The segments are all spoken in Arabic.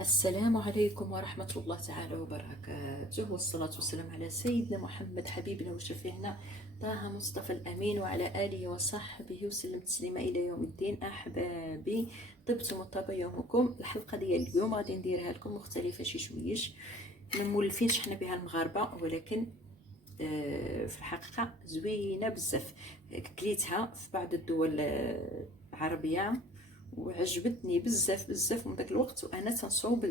السلام عليكم ورحمة الله تعالى وبركاته، والصلاة والسلام على سيدنا محمد حبيبنا وشفيعنا طه مصطفى الأمين وعلى آله وصحبه وسلم تسليما إلى يوم الدين. أحبابي، طبتم وطاب يومكم. الحلقة ديال اليوم غادي نديرها لكم مختلفة شي شويش، ما مولفينش حنا بها المغاربة، ولكن في الحقيقة زوينة بزاف. كليتها في بعض الدول العربية وعجبتني بزاف بزاف من داك الوقت، وانا تنصوب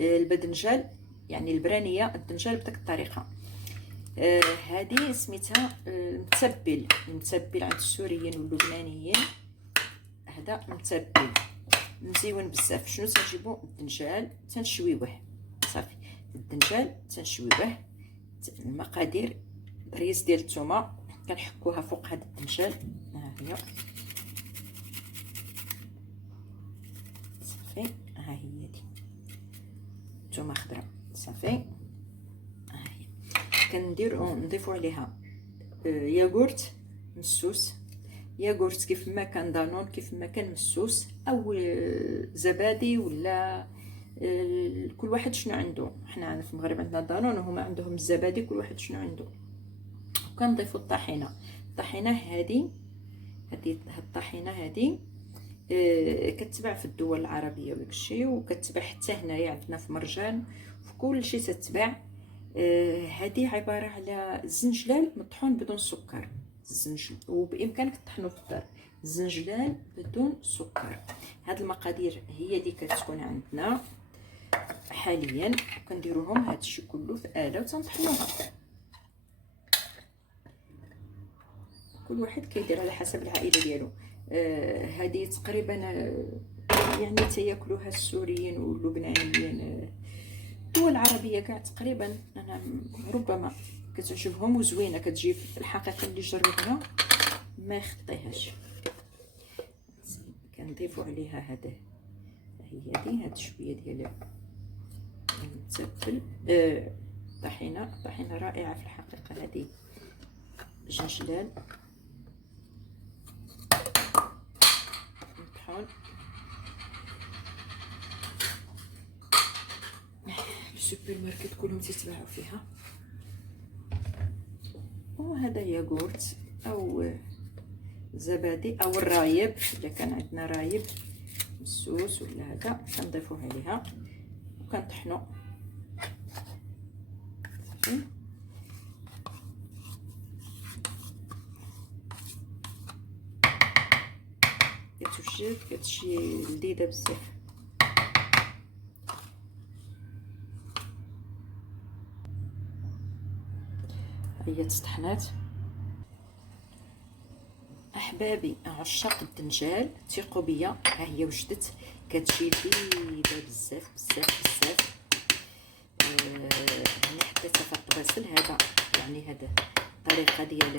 البدنجال، يعني البرانيه الدنجال بداك الطريقه. هذه سميتها المتبل عند السوريين واللبنانيين. هذا متبل مزيون بزاف. شنو تنجيبو؟ الدنجال تنشويوه صافي، الدنجال تنشويوه. المقادير: ريز ديال الثومه كنحكوها فوق هذا الدنجال، ها هي صافي، ها هي دي ثومه خضراء صافي، ها هي. نضيفوا عليها ياغورت مسوس، ياغورت كيف ما كان دانون، كيف ما كان مسوس، او زبادي، ولا كل واحد شنو عنده. حنا في المغرب عندنا دانون وهما عندهم الزبادي، كل واحد شنو عنده. وكنضيفوا الطحينه. الطحينه هذه الطحينه هذه كتباع في الدول العربيه وداكشي، وكتباع حتى هنايا عندنا في مرجان، في كل شيء تتباع. هذه عباره على الزنجلال مطحون بدون سكر. الزنجل وبامكانك تطحنه في الدار، الزنجلال بدون سكر. هاد المقادير هي اللي كتكون عندنا حاليا، كنديروهم هادشي كله في آلة وتنطحنوها. كل واحد كيدير على حسب العائله ديالو. هذه تقريبا يعني تياكلوها السوريين واللبنانيين، الدول العربيه كاع تقريبا. انا ربما كتعجبهم وزوينه، كتجي في الحقيقه اللي جربنا ما يخطيهاش. كنضيفوا عليها هذا، هي هاد شويه ديال المتبل، طحينه رائعه في الحقيقه. هذه جنجلال مطحون، السوبر ماركت كلهم تيتباعوا فيها. وهذا ياغورت او زبادي او الرايب، اذا كان عندنا رايب مسوس ولا هذا كنضيفوه عليها وكنطحنوا صافي. كتوجد كتجي لذيذه بزاف. هي تطحنات. احبابي عشاق الدنجال، ثقوا بيا، ها هي وجدت، كتجي لذيذه بزاف بزاف بزاف. انا حطيتها في الطباسل. هذا يعني هذا الطريقه ديال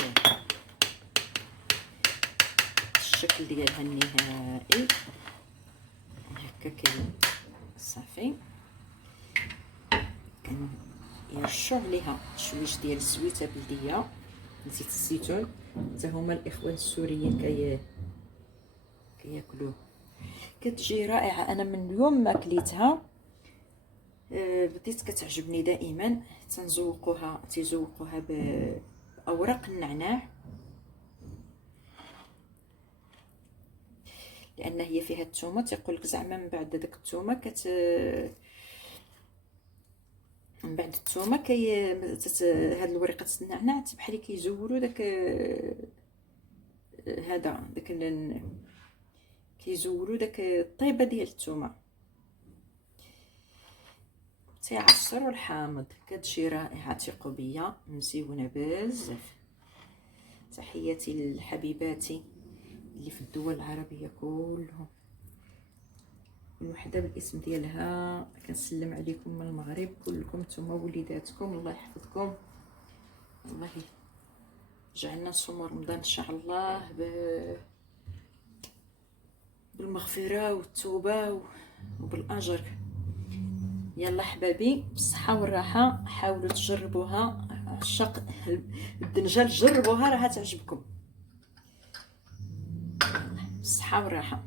الشكل ديالها النهائي هكا كاين صافي. كنرشوا عليها شويش ديال الزويته بلديه، زيت الزيتون، حتى هما الاخوان السوريين كياكلوه. كتجي رائعه. انا من اليوم ما كليتها بديت كتعجبني دائما. تيزوقوها باوراق النعناع، لان هي فيها الثومه. تيقول لك زعما من بعد داك الثومه من بعد الثومه هاد الوريقات النعناع بحال كيزولوا داك هذا كيزولوا داك الطيبه ديال الثومه. تيعصروا الحامض. كتجي رائعه، ثقوا بيا، مزيونه بزاف. تحياتي لحبيباتي اللي في الدول العربيه كلهم، وحده بالاسم ديالها. كنسلم عليكم من المغرب كلكم نتوما وليداتكم، الله يحفظكم، الله يجعلنا نصوم رمضان ان شاء الله بالمغفره والتوبه وبالاجر. يلا حبابي، بالصحه والراحه، حاولوا تجربوها. عشاق الدنجال جربوها، راها تعجبكم. بالصحه والراحه.